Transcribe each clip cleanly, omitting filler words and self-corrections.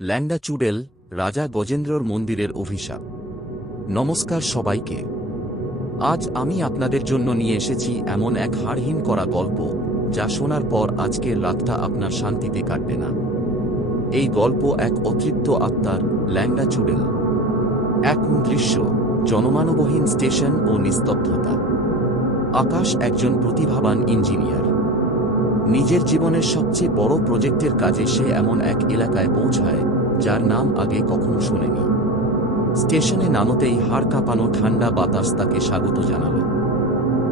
ল্যাংডা চুড়েল, রাজা গজেন্দ্রর মন্দিরের অভিশাপ। নমস্কার সবাইকে। আজ আমি আপনাদের জন্য নিয়ে এসেছি এমন এক হাড়হীন করা গল্প, যা শোনার পর আজকের রাতটা আপনার শান্তিতে কাটবে না। এই গল্প এক অতৃপ্ত আত্মার, ল্যাংডা চুড়েল। এক দৃশ্য, জনমানবহীন স্টেশন ও নিস্তব্ধতা। আকাশ একজন প্রতিভাবান ইঞ্জিনিয়ার। নিজের জীবনের সবচেয়ে বড় প্রজেক্টের কাজে সে এমন এক এলাকায় পৌঁছায়, যার নাম আগে কখনো শোনেনি। স্টেশনে নামতেই হাড় কাঁপানো ঠান্ডা বাতাস তাকে স্বাগত জানাল।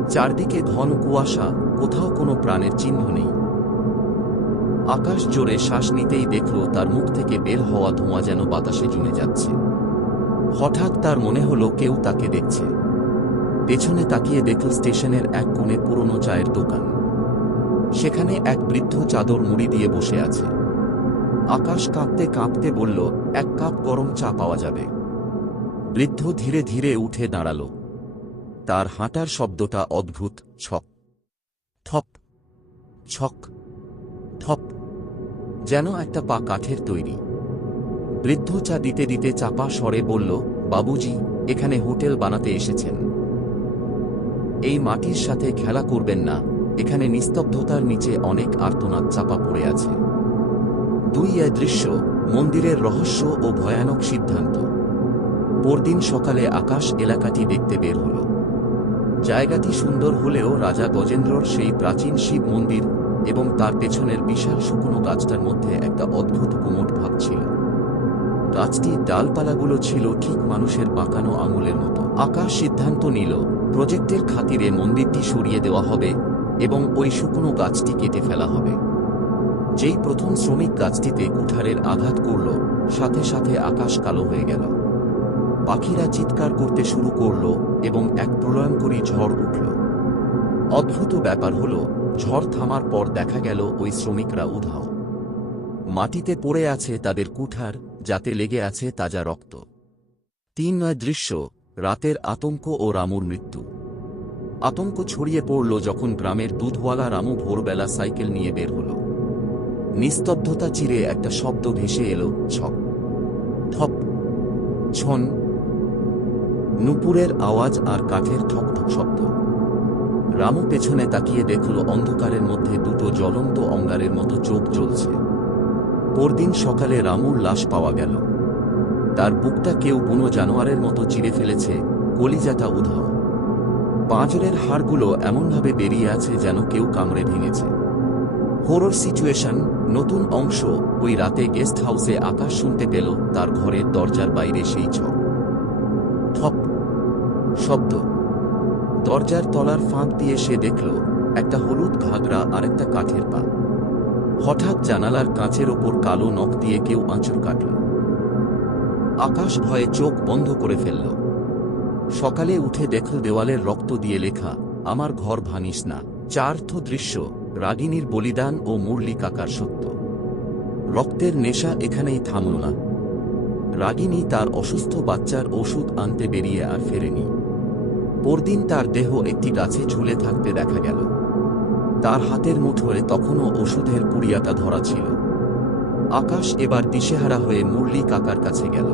চারদিকে ঘন কুয়াশা, কোথাও কোনো প্রাণের চিহ্ন নেই। আকাশ জোরে শ্বাস নিতেই দেখল তার মুখ থেকে বের হওয়া ধোঁয়া যেন বাতাসে জমে যাচ্ছে। হঠাৎ তার মনে হলো কেউ তাকে দেখছে। পেছনে তাকিয়ে দেখল স্টেশনের এক কোণে পুরনো চায়ের দোকান। সেখানে এক বৃদ্ধ চাদর মুড়ি দিয়ে বসে আছে। আকাশ কাঁপতে কাঁপতে বলল, এক কাপ গরম চা পাওয়া যাবে? বৃদ্ধ ধীরে ধীরে উঠে দাঁড়াল। তার হাঁটার শব্দটা অদ্ভুত, ছক থপ ছক থপ, যেন একটা পা কাঠের তৈরি। বৃদ্ধ চা দিতে দিতে চাপা স্বরে বলল, বাবুজি, এখানে হোটেল বানাতে এসেছেন? এই মাটির সাথে খেলা করবেন না। এখানে নিস্তব্ধতার নিচে অনেক আর্তনাদ চাপা পড়ে আছে। দুই দৃশ্য, মন্দিরের রহস্য ও ভয়ানক সিদ্ধান্ত। পরদিন সকালে আকাশ এলাকাটি দেখতে বের হল। জায়গাটি সুন্দর হলেও রাজা গজেন্দ্রর সেই প্রাচীন শিব মন্দির এবং তার পেছনের বিশাল শুকনো গাছটার মধ্যে একটা অদ্ভুত গুমট ভাব ছিল। গাছটির ডালপালাগুলো ছিল ঠিক মানুষের বাঁকানো আঙুলের মতো। আকাশ সিদ্ধান্ত নিল, প্রজেক্টের খাতিরে মন্দিরটি সরিয়ে দেওয়া হবে এবং ওই শুকনো গাছটি কেটে ফেলা হবে। যেই প্রথম শ্রমিক গাছটিতে কুঠারের আঘাত করল, সাথে সাথে আকাশ কালো হয়ে গেল। পাখিরা চিৎকার করতে শুরু করল এবং এক প্রলয়ঙ্করী ঝড় উঠল। অদ্ভুত ব্যাপার হল, ঝড় থামার পর দেখা গেল ওই শ্রমিকরা উধাও। মাটিতে পড়ে আছে তাদের কুঠার, যাতে লেগে আছে তাজা রক্ত। তিন দৃশ্য, রাতের আতঙ্ক ও রামুর মৃত্যু। আতঙ্ক ছড়িয়ে পড়ল যখন গ্রামের দুধওয়ালা রামু ভোরবেলা সাইকেল নিয়ে বের হল। নিস্তব্ধতা চিরে একটা শব্দ ভেসে এলো, ছক থপ ছন। নুপুরের আওয়াজ আর কাঠের ঠকঠক শব্দ। রামু পেছনে তাকিয়ে দেখল অন্ধকারের মধ্যে দুটো জ্বলন্ত অঙ্গারের মতো চোখ জ্বলছে। পরদিন সকালে রামুর লাশ পাওয়া গেল। তার বুকটা কেউ বুনো জানোয়ারের মতো চিরে ফেলেছে, কলিজাটা উধাও। পাঁজরের হাড়গুলো এমনভাবে বেরিয়ে আছে যেন কেউ কামড়ে ভেঙেছে। Horror situation. নতুন অংশ। ওই রাতে গেস্ট হাউসে আকাশ শুনতে পেল তার ঘরের দরজার বাইরে সেই ছক থপ শব্দ। দরজার তলার ফাঁক দিয়ে সে দেখল একটা হলুদ ঘাগরা আর একটা কাঠের পা। হঠাৎ জানালার কাঁচের ওপর কালো নখ দিয়ে কেউ আঁচড় কাটল। আকাশ ভয়ে চোখ বন্ধ করে ফেলল। সকালে উঠে দেখল দেওয়ালের রক্ত দিয়ে লেখা, আমার ঘর ভাঙিস না। চার্থ দৃশ্য, রাগিনীর বলিদান ও মুরলি কাকার সত্য। রক্তের নেশা এখানেই থামল না। রাগিনী তার অসুস্থ বাচ্চার ওষুধ আনতে বেরিয়ে আর ফেরেনি। পরদিন তার দেহ একটি গাছে ঝুলে থাকতে দেখা গেল। তার হাতের মুঠোয় তখনও ওষুধের পুড়িয়াটা ধরা ছিল। আকাশ এবার দিশেহারা হয়ে মুরলি কাকার কাছে গেল।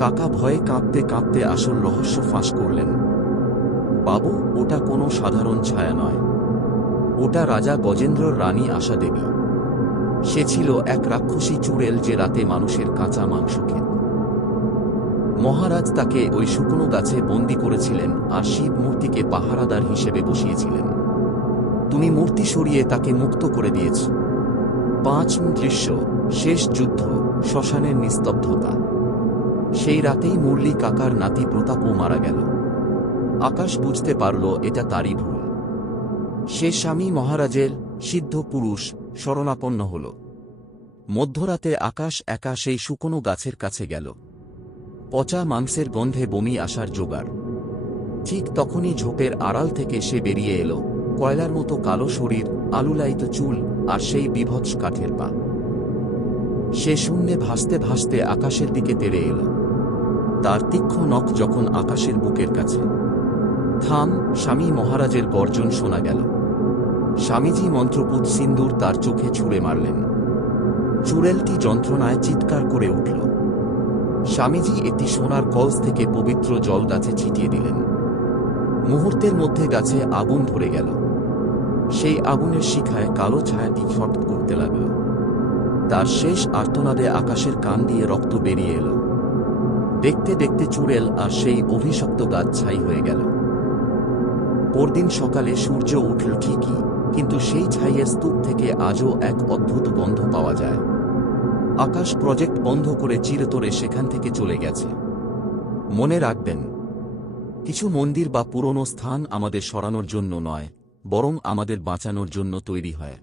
কাকা ভয়ে কাঁপতে কাঁপতে আসল রহস্য ফাঁস করলেন। বাবু, ওটা কোনো সাধারণ ছায়া নয়। ওটা রাজা গজেন্দ্রর রানী আশা দেবী। সে ছিল এক রাক্ষসী চুড়েল যে রাতে মানুষের কাঁচা মাংস খেত। মহারাজ তাকে ওই শুকনো গাছে বন্দী করেছিলেন আর শিব মূর্তিকে পাহারাদার হিসেবে বসিয়েছিলেন। তুমি মূর্তি সরিয়ে তাকে মুক্ত করে দিয়েছ। 5 দৃশ্য, শেষ যুদ্ধ, শ্মশানের নিস্তব্ধতা। সেই রাতেই মুরলি কাকার নাতি প্রতাপও মারা গেল। আকাশ বুঝতে পারল এটা তারই ভুল। সে স্বামী মহারাজের, সিদ্ধ পুরুষ, শরণাপন্ন হল। মধ্যরাতে আকাশ একা সেই শুকনো গাছের কাছে গেল। পচা মাংসের গন্ধে বমি আসার জোগাড়। ঠিক তখনই ঝোপের আড়াল থেকে সে বেরিয়ে এলো, কয়লার মতো কালো শরীর, আলুলায়িত চুল আর সেই বিভৎস কাঠের পা। সে শূন্যে ভাসতে ভাসতে আকাশের দিকে তেড়ে এলো। তার তীক্ষ্ণ নখ যখন আকাশের বুকের কাছে। থাম! স্বামী মহারাজের গর্জন শোনা গেল। স্বামীজি মন্ত্রপুত সিন্দুর তার চোখে ছুঁড়ে মারলেন। চুড়েলটি যন্ত্রণায় চিৎকার করে উঠল। স্বামীজি একটি সোনার কলস থেকে পবিত্র জল গাছে ছিটিয়ে দিলেন। মুহূর্তের মধ্যে গাছে আগুন ধরে গেল। সেই আগুনের শিখায় কালো ছায়াটি ফট করতে লাগল। তার শেষ আর্তনাদে আকাশের কান দিয়ে রক্ত বেরিয়ে এলো। দেখতে দেখতে চুড়েল আর সেই অভিশপ্ত গাছ ছাই হয়ে গেল। পরদিন সকালে সূর্য উঠল ঠিকই, কিন্তু সেই ছাইয়ের স্তূপ থেকে আজও এক অদ্ভুত গন্ধ পাওয়া যায়। আকাশ প্রজেক্ট বন্ধ করে চিরতরে সেখান থেকে চলে গেছে। মনে রাখবেন, কিছু মন্দির বা পুরনো স্থান আমাদের সরানোর জন্য নয়, বরং আমাদের বাঁচানোর জন্য তৈরি হয়।